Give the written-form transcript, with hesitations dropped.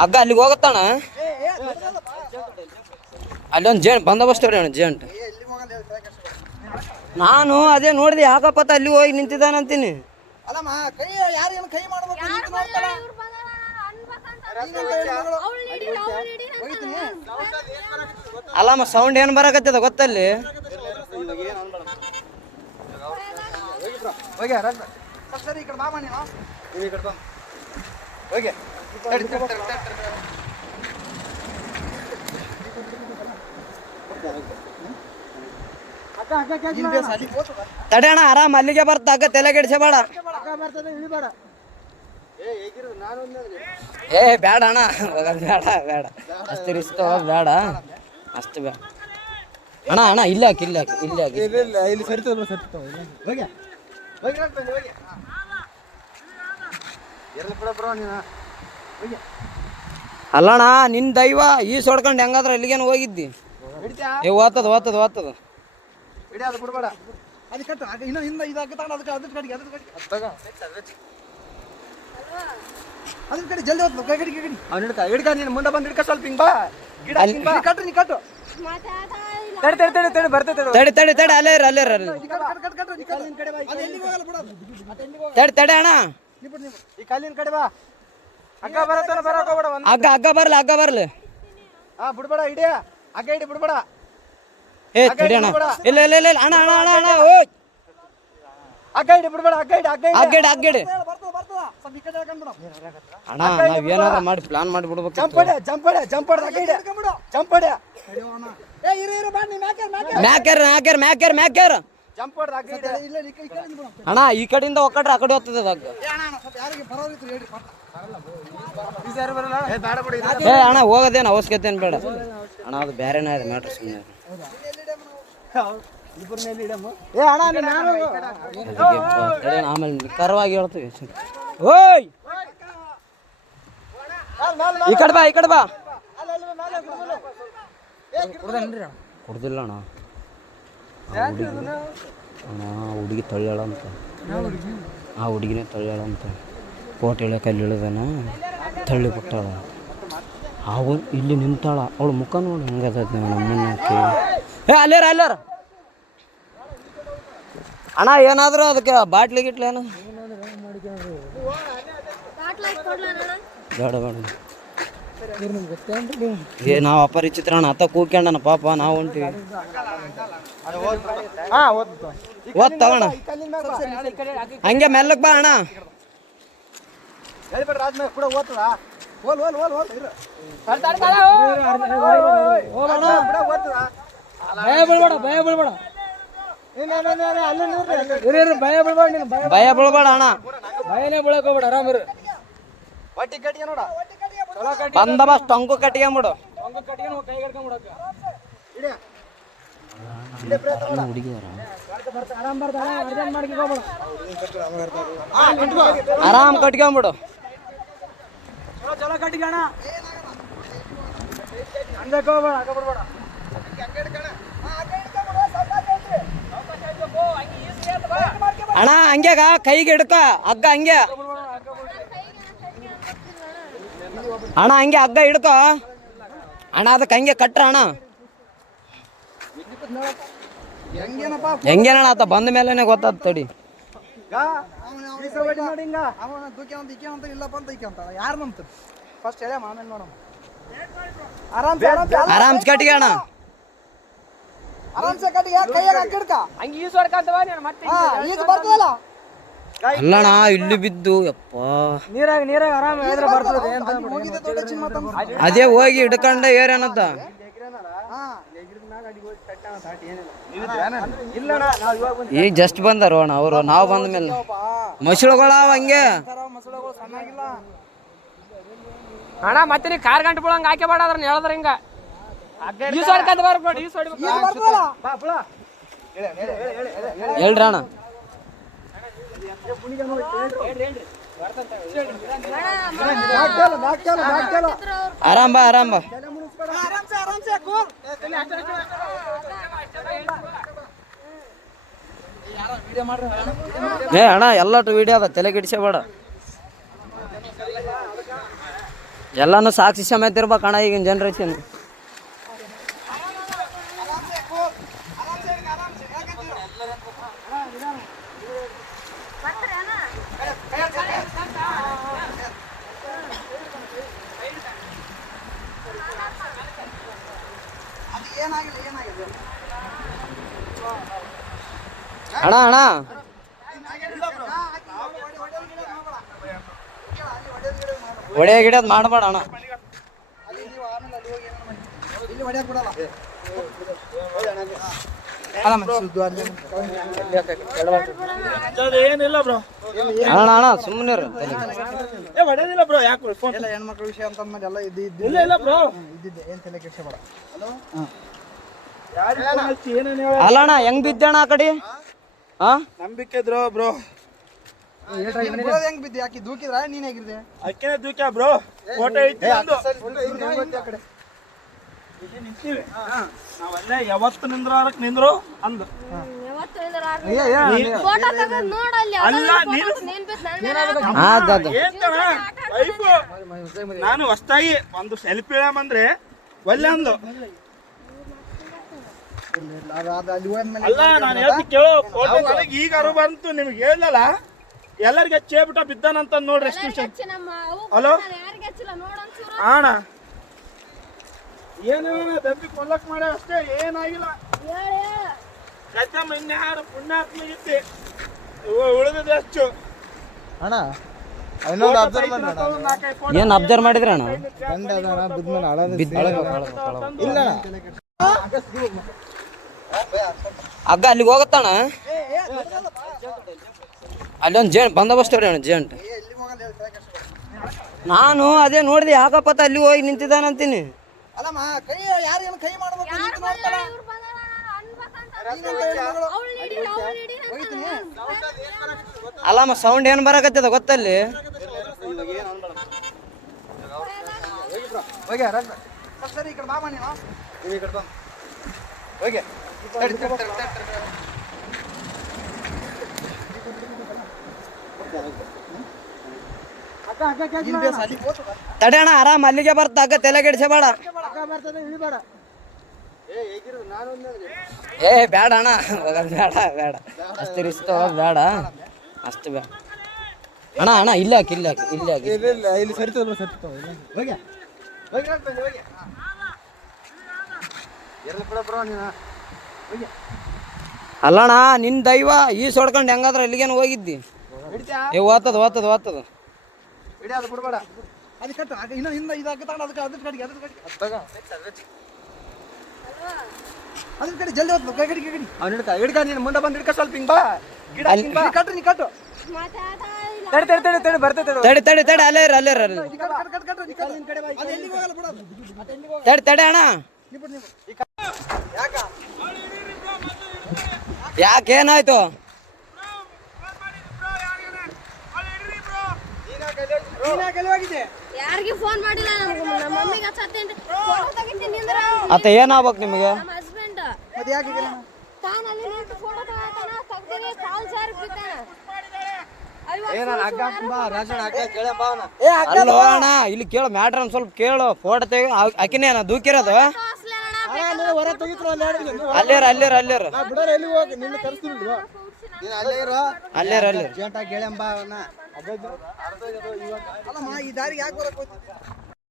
ಹಗ್ಗ ಅಲ್ಲಿಗೆ ಹೋಗತ್ತಣ. ಅಲ್ಲೊಂದು ಜೇಂಟ್ ಬಂದೋಬಸ್ತ್ ಹೊಡಿ ಅಣ್ಣ ಜೇಂಟ್. ನಾನು ಅದೇ ನೋಡಿದೆ ಯಾಕಪ್ಪತ್ತ ಅಲ್ಲಿ ಹೋಗಿ ನಿಂತಿದ್ದಾನಂತೀನಿ. ಅಲ್ಲಮ್ಮ ಸೌಂಡ್ ಏನು ಬರಕತ್ತದ ಗೊತ್ತಲ್ಲಿ. ತಡೆ ಅಣ್ಣ ಆರಾಮ್ ಅಲ್ಲಿಗೆ ಬರ್ತ ಹಗ್ಗ ತಲೆ ಕೆಡಿಸಬೇಡ. ಏ ಬೇಡ ಅಣ್ಣ ಬೇಡ ಬೇಡ ಅಷ್ಟು ರಿಸ್ಕ್ ಬೇಡ ಅಷ್ಟು ಬೇಡ ಅಣ್ಣ. ಅಣ್ಣ ಇಲ್ಲ ಹಾಕಿ ಇಲ್ಲ ಹಾಕಿ ಇಲ್ಲ ಹಾಕಿ ಇಲ್ಲಿ ಸರಿತದ ಅಲ್ಲಣ್ಣ ನಿನ್ ದೈವ ಈ ಸೊಡ್ಕೊಂಡು ಹೆಂಗಾದ್ರ ಅಲ್ಲಿಗೇನು ಹೋಗಿದ್ದಿ. ಏ ಓದ್ತದ ಓದ್ತದ ಓದ್ತದ ಬಿಡ್ಬೇಡ. ಅದು ಕಟ್ಟು ಇನ್ನು ಹಿಂದ ಇದಾಕ ಅದಕ್ಕೆ ಅದ್ರ ಕಡೆಗೆ ಅದ್ರ ಕಡೆ ಜಲ್ದಿ ಹೋಗ್ತದೆ ಕೈ ಕಡೆಗೆ ಕಡೆ ಅವ್ನು ಹಿಡ್ಕ ನೀನು ಮುಂದೆ ಬಂದು ಹಿಡ್ಕ ಸ್ವಲ್ಪ ಹಿಂಗ್ ಬಾ ಗಿಡ ಕಟ್ಟು ನೀ ಕಟ್ಟು ತಡಿ ತಡಿ ತಡಿ ತಡಿ ಬರ್ತೈತೆ ತಡಿ ತಡಿ ತಡಿ ಅಲ್ಲೇ ಅಲ್ಲೇ ತಡಿ ತಡಿ ಅಣ್ಣ ಈ ಕಲ್ಲಿನ ಕಡೆ ಬಾ. ಹಗ್ಗ ಬರತ್ತಾನ ಬರಕ ಹೋಗ್ಬೇಡ. ಹಗ್ಗ ಹಗ್ಗ ಬರ್ಲಿ ಹಗ್ಗ ಬರ್ಲಿ. ಹಾ ಬಿಡ್ಬೇಡ ಹಿಡಿಯ ಹಗ್ಗ ಹಿಡಿ ಬಿಡ್ಬೇಡ. ಏ ತಡಿ ಅಣ್ಣ ಇಲ್ಲ ಇಲ್ಲ ಇಲ್ಲ ಅಣ್ಣ ಅಣ್ಣ ಅಣ್ಣ ಅಣ್ಣ ಓ ಹಗ್ಗ ಹಿಡಿ ಬಿಡ್ಬೇಡ. ಹಗ್ಗ ಹಿಡಿ ಹಗ್ಗ ಹಗ್ಗಡಿ ಹಗ್ಗಡಿ ಅಣ್ಣ ನಾವ್ ಏನಾದ್ರು ಮಾಡಿ ಪ್ಲಾನ್ ಮಾಡಿ ಬಿಡ್ಬೇಕು. ಜಂಪಡೆ ಜಂಪಡೆ ಜಂಪಡೆ ಹಗ್ಗ ಹಿಡಿ ಜಂಪಡೆ ಮ್ಯಾಕ್ಯಾರ ಮ್ಯಾಕ್ಯಾರ ಮ್ಯಾಕ್ಯಾರ ಮ್ಯಾಕ್ಯಾರ ಜಂಪಡೆ ಹಗ್ಗ ಹಿಡಿ. ಅಣ್ಣ ಈ ಕಡೆಯಿಂದ ಒಕ್ಕಟ್ರೆ ಆ ಕಡೆ ಹೋಗ್ತದೆ ಹಗ್ಗ. ಏ ಅಣ್ಣ ಹೋಗೋದೇನು ಅವಶ್ಯಕತೆ ಏನು ಬೇಡ ಅಣ್ಣ. ಅದು ಬೇರೆನೇ ಇದೆ ಮ್ಯಾಟ್ರ್ ಸುಮ್ಮನೆ. ಆಮೇಲೆ ಕರವಾಗಿ ಹೇಳ್ತೀವಿ. ಓಯ್ ಈ ಕಡೆ ಬಾ ಈ ಕಡೆ ಬಾ. ಕುಡ್ದಿಲ್ಲ ಅಣ್ಣ. ಅಣ್ಣ ಹುಡುಗಿ ತಳ್ಳ್ಯಾಳ ಅಂತ. ಆ ಹುಡುಗಿನೇ ತಳ್ಳ್ಯಾಳ ಅಂತ. ಕೋಟೆ ಇಳಿಯೋಕೆ ಅಲ್ಲಿ ಇಳಿದಾನ ತಳ್ಳಿ ಬಿಟ್ಟಾಳ. ಅವಳು ಇಲ್ಲಿ ನಿಂತಾಳ. ಅವಳು ಮುಖ ನೋಡಿ ಹೆಂಗದ ನಮ್ಮನ್ನಕ್ಕೆ. ಏ ಅಲ್ಲೇರ ಅಲ್ಲೇರ ಅಣ್ಣ ಏನಾದರೂ ಅದಕ್ಕೆ ಬಾಟ್ಲಿ ಗಿಟ್ಲಿ ಏನು ಬೇಡ ಬೇಡ. ಏ ನಾವು ಅಪರಿಚಿತ್ರ ಅಣ್ಣ ಅತ್ತ ಕೂಕ್ಯಣ್ಣ ಪಾಪ ನಾವು ಹೊಂಟಿವಿ. ಓದ್ ತಗೋಣ ಹಂಗೆ ಮೆಲ್ಲಕ್ ಬಾ ಅಣ್ಣ. ಭಯ ಬೀಳ್ಬೇಡ ಅಣ್ಣ. ಭಯನೇ ಬೀಳಕ್ ಹೋಗ್ಬೇಡ ಆರಾಮಿರು. ಬಂದೋಬಸ್ತ್ ಟೊಂಕು ಕಟ್ಕೊಂಬಿಡು. ಆರಾಮ್ ಕಟ್ಕೊಂಬಿಡು. ಚಲೋ ಕಟ್ಟಿಗಣ ಅಣ್ಣ ಹಂಗ್ಯಾಗ ಕೈಗೆ ಹಿಡ್ಕ ಹಗ್ಗ ಹಂಗೆ ಅಣ್ಣ ಹಂಗೆ ಹಗ್ಗ ಹಿಡ್ಕೊ ಅಣ್ಣ. ಅದಕ್ಕೆ ಹಂಗೆ ಕಟ್ರ ಅಣ್ಣ. ಹೆಂಗೇನಣ್ಣ ಆತ ಬಂದ ಮೇಲೆನೆ ಗೊತ್ತಾದ ತಡಿ. ಆರಾಮ್ ಕಟ್ಟಿಗೆ ಅಣ್ಣ. ಅಲ್ಲಣ್ಣ ಇಲ್ಲಿ ಬಿದ್ದು ಯಪ್ಪ ನೀರಾಗ ಆರಾಮ ಬರ್ತದೆ. ಅದೇ ಹೋಗಿ ಹಿಡ್ಕೊಂಡ ಏರೇನತ್ತ. ಈಗ ಜಸ್ಟ್ ಬಂದಾರ ಅಣ್ಣ ಅವರು. ನಾವು ಬಂದ ಮೇಲೆ ಮಸಳುಗಳಾವ ಹಂಗೆ ಅಣ್ಣ. ಮತ್ತೆ ನೀ ಕಾರ್ ಗಂಟೆ ಬಿಡಂಗ ಹಾಕಿ ಬೇಡ ಅದ್ರ ಹೇಳಿದ್ರ ಹಿಂಗ ಹೇಳ್ರಿ ಅಣ್ಣ. ಆರಾಮ್ ಬಾ ಆರಾಮ್ ಬಾ. ಏ ಅಣ್ಣ ಎಲ್ಲಟು ವಿಡಿಯೋ ಅದ ತಲೆ ಕೆಡಿಸಬೇಡ. ಎಲ್ಲಾನು ಸಾಕ್ಷಿ ಸಮೇತ ಇರ್ಬೇಕಣ್ಣ ಈಗಿನ ಜನ್ರೇಷನ್. ಅಣ್ಣ ಅಣ್ಣ ಒಡೆ ಗಿಡದ್ ಮಾಡಬೇಡ ಅಣ್ಣ. ಏನಿಲ್ಲ ಬ್ರೋ, ಅಣ್ಣ ಅಣ್ಣ ಸುಮ್ಮನೆ ಹೊಡೆದಿಲ್ಲ ಬ್ರೋ. ಯಾಕೆ ಫೋನ್ ಹೆಣ್ಮಕ್ಳ ವಿಷಯ ಅಂತಂದ್ಮೇಲೆ ಎಲ್ಲ ಇಲ್ಲ ಇಲ್ಲ ಬ್ರೋ, ಇದ್ದಿದ್ದೆ ಏನ್ ತಲೆ ಕೆಡ್ಸ್ಕೊಬೇಡ. ಏನೇನು ಹೇಳ ಅಲ್ಲ ಅಣ್ಣ ಹೆಂಗ್ ಬಿದ್ದಣ್ಣ ಆ ಕಡೆ? ಹಾ ನಂಬಿಕೆ ಇದ್ರು ಬ್ರೋ. ಹೆಂಗ್ ಬಿದ್ದೆ? ಯಾಕೆ ದೂಕಿದ್ರ ನೀನ್ ಹೇಗಿರ್ದೆ? ಅಕ್ಕೇನೆ ದೂಕ್ಯ ಬ್ರೋ. ಫೋಟೋ ಐತಿ ಒಂದು. ಇಲ್ಲಿ ನಿಂತೀವಿ ನಾವಲ್ಲೇ ಯಾವತ್ತು ನಿಂದ್ರಾರಕ್ ನಿಂದ್ರು ಅಂದು. ಅಲ್ಲ ನೀನು ಏನ್ತಣ ವೈಫು ನಾನು ಹೊಸ್ತಾಗಿ ಒಂದು ಸೆಲ್ಫಿ ಇಳಮಂದ್ರೆ ಒಲ್ಲೆ ಅಂದು. ಅಲ್ಲ ನಾನು ಹೇಳ್ತಿ ಕೇಳೋ, ಫೋಟೋ ನನಗೆ ಈಗ ಅರು ಬಂತು, ನಿಮ್ಗೆ ಹೇಳಲ್ಲ ಎಲ್ಲರಿಗೆ ಹಚ್ಚೇಬಿಟ್ಟ ಬಿದ್ದಾನಂತ ನೋಡ್ರಿ. ಎಷ್ಟು ವಿಷಯ. ಹಲೋ ಅಣ್ಣ, ಏನೇನ ದಬ್ಬಿ ಕೊಲ್ಲಕ್ ಮಾಡ ಅಷ್ಟೇ, ಏನಾಗಿಲ್ಲ. ಕತ್ತಮ್ಮ ಇನ್ಯಾರು ಪುಣ್ಯಾತ್ಮಗಿತ್ತಿ ಉಳಿದ ಹೆಚ್ಚು. ಅಣ್ಣ ಇನ್ನೊಂದು ಅಬ್ಸರ್ವ್ ಏನ್ ಅಬ್ಸರ್ವ್ ಮಾಡಿದ್ರಿ ಅಣ್ಣ? ಇಲ್ಲ ಹಗ್ಗ ಅಲ್ಲಿಗೆ ಹೋಗತ್ತಣ್ಣ. ಅಲ್ಲೊಂದು ಬಂದೋಬಸ್ತ್ ಅಣ್ಣ ಜೇಂಟ್. ನಾನು ಅದೇ ನೋಡಿದೆ, ಯಾಕಪ್ಪತ್ತ ಅಲ್ಲಿ ಹೋಗಿ ನಿಂತಿದ್ದಾನಂತೀನಿ. ಅಲ್ಲಮ್ಮ ಕೈ ಯಾರೇನು ಕೈ ಮಾಡ್ಬೇಕು ನಿಂತು ನೋಡ್ತಾಳ. ಅಲ್ಲಮ್ಮ ಸೌಂಡ್ ಏನ್ ಬರಕತ್ತದ ಗೊತ್ತಲ್ಲಿ? ಹೋಗಿ ಸರಿ ಈ ಕಡೆ ಬಾ ನೀನು ಈ ಕಡೆ ಬಂದು ಹೋಗಿ ತಡೆ ಅಣ್ಣ, ಆರಾಮ್ ಅಲ್ಲಿಗೆ ಬರ್ತ ಹಗ್ಗ ತಲೆ ಕೆಡಿಸಬೇಡ. ಏ ಬೇಡ ಅಣ್ಣ, ಬೇಡ ಬೇಡ ಅಷ್ಟು ರಿಸ್ಕ್ ತಗೋದು ಬೇಡ, ಅಷ್ಟು ಬೇಡ ಅಣ್ಣ. ಅಣ್ಣ ಇಲ್ಲ ಹಾಕಿ ಇಲ್ಲ ಹಾಕಿ ಇಲ್ಲ ಹಾಕಿ ಇಲ್ಲಿ ಸರಿತ ಹೋಗಿ ಅಲ್ಲಣ್ಣ ನಿನ್ ದೈವ ಈ ಸೊಡ್ಕೊಂಡು ಹೆಂಗಾದ್ರ ಅಲ್ಲಿಗೇನು ಹೋಗಿದ್ದಿ? ಏ ಓದ್ತದ ಓದ್ತದ ಓದ್ತದ ಇಡಿ ಅದು ಬಿಡ್ಬೇಡ. ಅದು ಕಟ್ಟು ಇನ್ನೂ ಹಿಂದೆ ಇದಾಗ ತಗೊಂಡು ಅದಕ್ಕೆ ಅದ್ರ ಕಡೆಗೆ ಅದ್ರ ಕಡೆ ಜಲ್ದಿ ಹೋಗ್ತದೆ. ಕೈ ಕಡೆ ಅವ್ನು ಹಿಡ್ಕ ನೀನು ಮುಂದೆ ಬಂದು ಹಿಡ್ಕ ಸ್ವಲ್ಪ ಹಿಂಗ್ ಬಾ. ಗಿಡ ಹಿಂಗ್ ಬಾ. ಕಟ್ರಿ ನೀ ಕಟ್ಟು ತಡಿ ತಡಿ ತಡಿ ತಡಿ ಬರ್ತೈತೆ ಅದು. ತಡಿ ತಡಿ ತಡಿ ಅಲ್ಲೇ ಇರು ಅಲ್ಲೇ ಇರು ಅಲ್ಲಿ ಅದು ಎಲ್ಲಿಗೆ ಹೋಗಲ್ಲ ಬಿಡೋದು. ತಡಿ ತಡಿ ಅಣ್ಣ. ಯಾಕ ಯಾಕೇನಾಯ್ತು? ಯಾರಿಗೆ ಫೋನ್ ಮಾಡಿಲ್ಲ, ನಮ್ಮ ಮಮ್ಮಿಗೆ ಹಚ್ಚತ್ತೇನ್ರಿ. ಫೋಟೋ ತೆಗಿತೀನಿ ಅಂದ್ರ ಅತ್ತ ಏನಾಗ್ಬೇಕು ನಿಮಗೆ? ನಮ್ಮ ಹಸ್ಬೆಂಡ್ ಮತ್ತೆ ಯಾಕೆ ತಾನು ಅಲ್ಲಿ ನಿಂತು ಫೋಟೋ ತಗೋತಾನ, ತೆಗ್ದಿಗೆ ಕಾಲ್ ಜಾರಿ ಬಿದ್ದಾನ. ಅಲ್ಲೋ ಅಣ್ಣ ಇಲ್ಲಿ ಕೇಳು ಮ್ಯಾಟ್ರ್ ಒಂದು ಸ್ವಲ್ಪ ಕೇಳು. ಫೋಟೋ ತೆಗಿ ಆಕಿನೇ ದೂಕಿರೋದು. ಅಲ್ಲೇರ ಅಲ್ಲೇರ ಅಲ್ಲೇರ ಅಲ್ಲೇ ಅಲ್ಲೇರ ಅಲ್ಲೇರ ಜಂಟ ಗೆಳೆಯಂಬ ಅವನ ಅಲ್ಲಮ್ಮ ಈ ದಾರಿಗೆ ಯಾಕೆ ಬರಕ್ ಹೋಗ್ತಿದ್ದೆ?